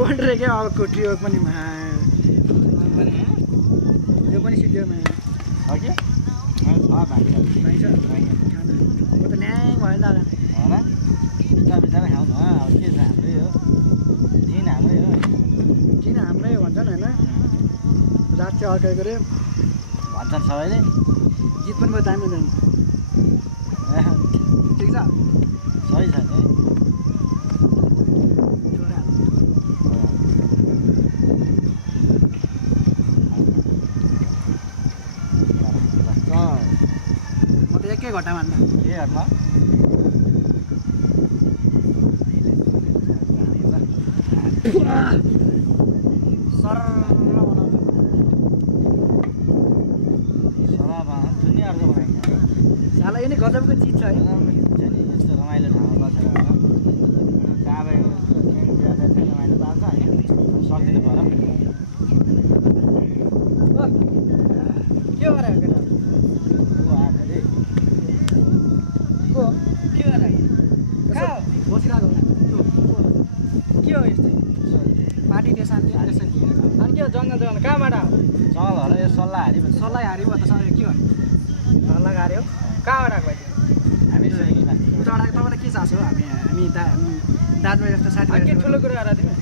बोल रहे क्या अब कोट्रियो पनि यो पनि सिद्धियोमा हो कि पाइन्छ म त ल्याङ भयो नि दादा होला बिस्तारै बिस्तारै खाउँ न अब के छ हाम्रै हो दिन हाम्रै हो किन हाम्रै भन्छन् होइन रात चाहिँ अर्काको रे भन्छन् सबैले गीत पनि भयो दामी दामी ठिक छ सही छ नि म त एकै घट्टा मान्दा के हेर्न दुनियाँहरूको बनाइन्छ साला यो नि गजबको चिज छ है यस्तो रमाइलो ठाउँमा बसेर चाबे रमाइलो पार्छ होइन सक्दिनु पर्यो के गरे को के गरे बसिरहेको के हो यस्तो पार्टी त्यो शान्ति अनि के हो जङ्गल जङ्गल कहाँबाट चल होला यो सल्लाह हारी भन्छ सल्लाह हारी भयो त सर के हो सल्लाह हारी हो कहाँबाट आएको भाइ हामी सोहीमा उताबाट तपाईँलाई के चाहन्छ हो हामी दाजुभाइ जस्तो साथीभाइ के ठुलो कुरा गरेर तिमी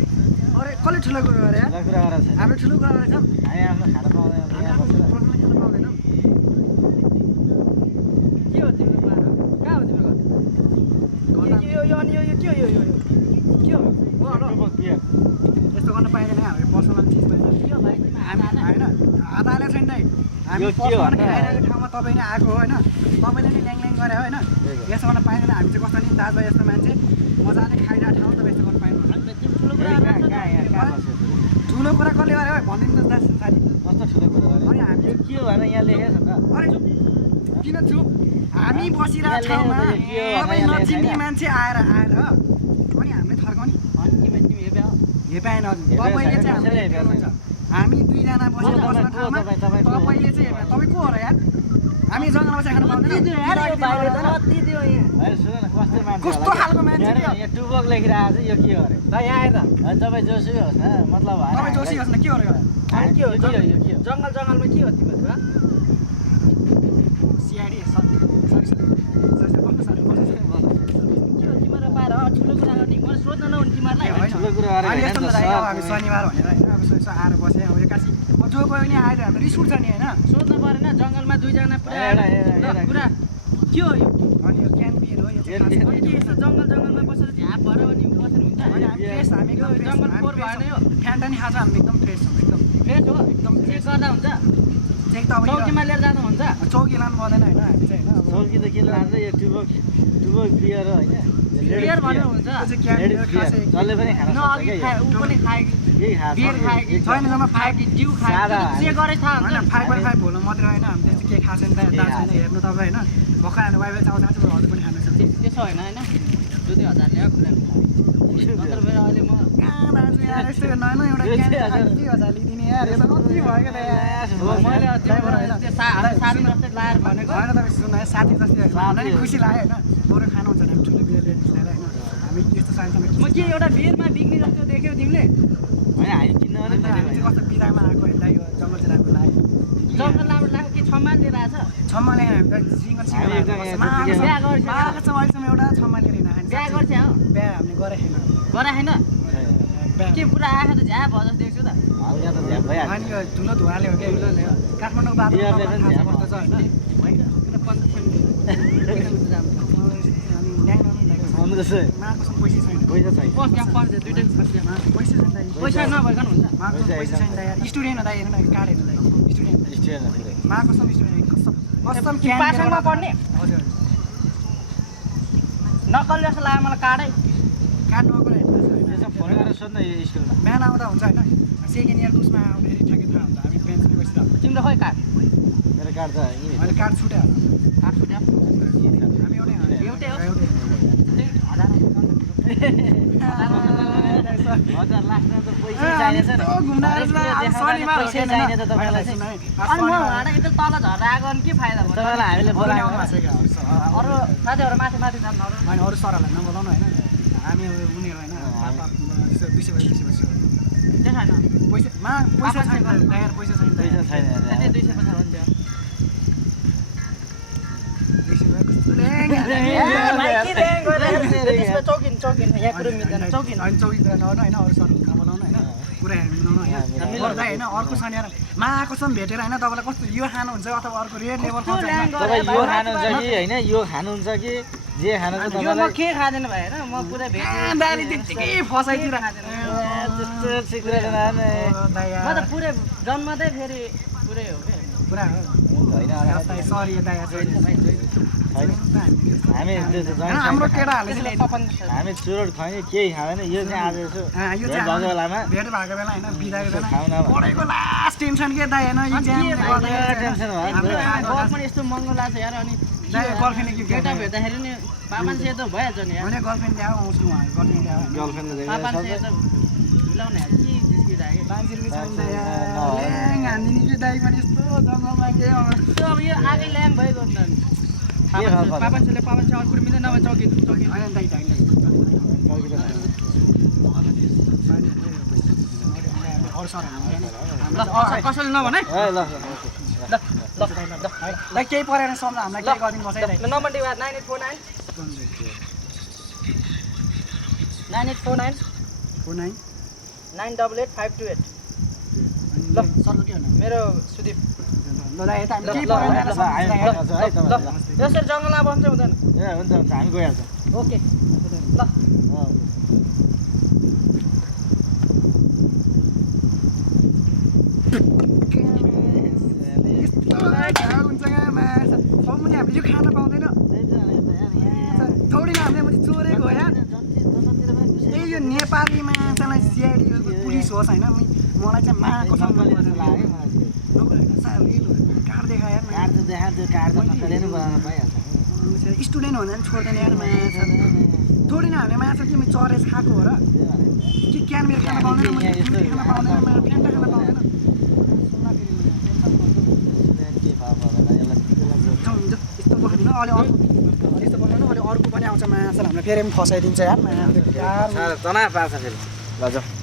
अरे कसले ठुलो कुरा गरे ठुलो कुरा गरेर छैन हामीले ठुलो कुरा गरेका छौँ हामी आफ्नो खाना पाउँदैन यहाँ बसेर खान पाउँदैनौँ के हो तिम्रो प्लान कहाँ हो तिम्रो घर यो अनि यो के हो यो के हो यस्तो गर्न पाइँदैन हामीले पर्सनल चिज भएन के हो भाइ हामी होइन आधा आएर छैन दाइ हामी पर्सनल खाइरहेको ठाउँमा तपाईँ नै आएको हो होइन तपाईँले नि ल्याङ ल्याङ गरे होइन यस्तो गर्न पाइँदैन हामी चाहिँ कस्तो नि दाजुभाइ यस्तो मान्छे मजाले खाइरहेको ठाउँ तपाईँ यस्तो गर्न पाइँदैन ठुलो कुरा कसले गरे हो भनिदिनु त साथी कस्तो ठुलो कुरा अनि हामी यो के हो भनेर यहाँ लेखेको छ त अरे किन चुप हामी बसिरहेको ठाउँमा तपाईँ नचिन्ने मान्छे आएर अनि हामीले थर्काउने हेपाएन तपाईँले चाहिँ हामी दुईजना बसेर बस्न ठाउँमा तपाईँले चाहिँ तपाईँ को हो र यार हामी जङ्गलमा बसेर खानु पाउँदैन कस्तो खालको मान्छे यहाँ टुबक लेखिरहेको छ यो के हो अरे ल यहाँ आएर तपाईँ जोसुकै होस् न मतलब तपाईँ जोसी होस् न के हो र के हो यो के हो जङ्गल जङ्गलमा के हो तिमीहरू सिआइडी सरी ठुलो कुरा गर्ने मैले सोध्न नहुने तिमीहरूलाई ठुलो कुरा गरेर हामी यस्तो हामी शनिबार भनेर होइन अब यसो आएर बसेँ अब एक्कासी जो गयो नि आएर हाम्रो रिस उठ्छ नि होइन सोध्नु परेन जङ्गलमा दुईजना पुरा के हो यो अनि यो क्यानबियर हो यो के यस्तो जङ्गलमा बसेर झ्याप भएर अनि बसेर हुन्छ अनि हामी फ्रेस हामी एकदम जङ्गल फोहोर भएन यो फ्यान्टा नि खान्छ हामी एकदम फ्रेस छौँ एकदम फ्रेस हो एकदम चेक गर्दा हुन्छ चेक त अब चौकीमा लिएर जानु हुन्छ चौकी लानु पर्दैन होइन हामी चाहिँ होइन चौकी त के लान्छ यो टुबक बियर हो होइन बियर भन्नुहुन्छ जसले पनि खान सक्छ क्या ऊ पनि खाएको यही खान्छ बियर खाएको छैन जम्मा फाइभ डिउ खाएको जे गरे थाहा हुन्छ 5.5 भोल्नु मात्रै होइन हामीले चाहिँ के खाएको छैन दाल छैन हेर्नु तपाईँ होइन भर्खर हामी वाइफाई चलाउँछ हजुर पनि खानु सक्छ त्यसो होइन होइन 2,000 ल्यायो कुरा नत्र फेरि अहिले म कहाँ दाजु यार यस्तो नयाँ एउटा क्यान 2,000 लिदिने यार यो त कति भयो क्या यार मैले त्यो साथी जस्तै लाएर भनेको होइन तपाईँ सुन्नु साथी जस्तै हामीलाई खुसी लाग्यो होइन बरु खानुहुन्छ भने हामी ठुलो बियर ल्याएर होइन हामी यस्तो सानसानो म के एउटा बियरमा बिग्ने जस्तो देख्यौ तिमीले होइन हामी किन्न हामी कस्तो बिदामा आएको हेर्दा यो जङ्गल जिल्लाको लाग्यो जङ्गल लाम्रो लाग्यो के छम्मा लिएर आएछ छम्मा लिएर हामी सिङ्गल बिहा गर्छ अहिलेसम्म एउटा छम्मा लिएर हिँड्न बिहा गर्छ बिहा हामीले गरेको छैन के पुरा आएको त झ्याप भयो जस्तो देख्छु त हल्का त झ्याप भइहाल्छ अनि यो ठुलो धुवाले हो क्या काठमाडौँको बाटो पर्छ होइन पैसा नभइकन हुन्छ पैसा छैन स्टुडेन्ट हुँदा हेर्नु कार्ड हेर्नु स्टुडेन्ट मार्कसम स्टुडेन्ट कस्टम पासाङमा पढ्ने हजुर नक्कल जस्तो लाग्यो मलाई कार्डै कार्ड नक्कल हेर्नु फोन गरेर सोध्न यो स्कुलमा बिहान आउँदा हुन्छ होइन सेकेन्ड इयरको उसमा आउँदाखेरि ठ्याक्कै थाहा हुन्छ हामी बेन्चमा बसिरहेको तिम्रो खै कार्ड मेरो कार्ड त अहिले कार्ड छुट्यो कार्ड छुट्यो हामी एउटै हो हजार लास्टमा त पैसा चाहिएछ नि शनिबार पैसा चाहिने त तपाईँलाई चाहिँ अनि म यता तल झरेर आएको अनि के फाइदा भयो तपाईँलाई हामीले बोलाएको अरू साथीहरू माथि जानु होइन अरू सरहरूलाई नबोलाउनु होइन हामी उनीहरू होइन 200 वर्ष त्यो छैन पैसा छैन यार पैसा छैन पैसा छैन त्यति 200 पैसा हुन्थ्यो चौकिन यहाँ कुरो मिल्दैन चौकिन होइन अरू सर बनाउनु होइन कुरा मिलाउनु होइन अर्को छ यार कसम भेटेर होइन तपाईँलाई कस्तो यो खानुहुन्छ अथवा अर्को रेड लेभल तपाईँ यो खानुहुन्छ कि होइन यो खानुहुन्छ कि जे खानु छ तपाईँलाई के खाँदैन भाइ हैन म पुरै भेटेँ दाली त्यतिकै फसाइतिर त्यस्तो कुरा म त पुरै जन्मदै फेरि पुरै हो के पुरा हो सरी दाया हामी हाम्रो केटाहरूले हामी चुरोट खुवाउने केही खाँदैन यो चाहिँ आज यसो यो चाहिँ भएको बेलामा भेट भएको बेला होइन बिदाको बेला खाउन पढेको लास्ट टेन्सन के दाइ होइन टेन्सन पनि यस्तो महँगो लाग्छ यार अनि गर्लफ्रेन्डले के केटा भेट्दाखेरि नि पापन से त भइहाल्छ नि यार भने गर्लफ्रेन्ड ल्याऊ आउँछु उहाँ गर्लफ्रेन्ड ल्याऊ गर्लफ्रेन्डले पापन से त मिलाउने यार के जिस्किरहेको 5 रुपियाँ छैन दाइ ल्याङ हान्दिनी कि दाइ पनि यस्तो जङ्गलमा के अब यो आगै ल्याङ भएको नि पापन से अर्को मिल्दैन नभए चौकिन होइन दाइ दाइ अरू सरहरू कसैले नभने ल दाइ केही परेन सम्झ हामीलाई केही गरिदिनु पर्छ है दाइ नम्बर दिवा 9849 9849 49 988528 ल सरको के भन्नु मेरो सुदीप ल दाइ यता केही परेन यसरी जङ्गलमा बस्छ हुँदैन ए हुन्छ हुन्छ हामी गइहाल्छौँ ओके ल हुन्छ हामीले यो खान पाउँदैन थोडी न हामीले मैले चोरेको हो यार त्यही यो नेपाली माछालाई सिआइडी पुलिस होस् होइन मलाई चाहिँ माको सम्मान कार्ड देखा यार स्टुडेन्ट हो भने छोड्दैन यार माछा थोडी न हामीले माछा कि चरेस खाएको हो र कि क्यानमेर खान पाउँदैन खान पाउँदैन फ्यान्टा खान पाउँदैन यस्तो बस्नु अलि अर्को यस्तो बस्नु अलि अर्को पनि आउँछ माछा हामीलाई फेरि पनि फसाइदिन्छ यार तनाव पार्छ फेरि ल जाऊ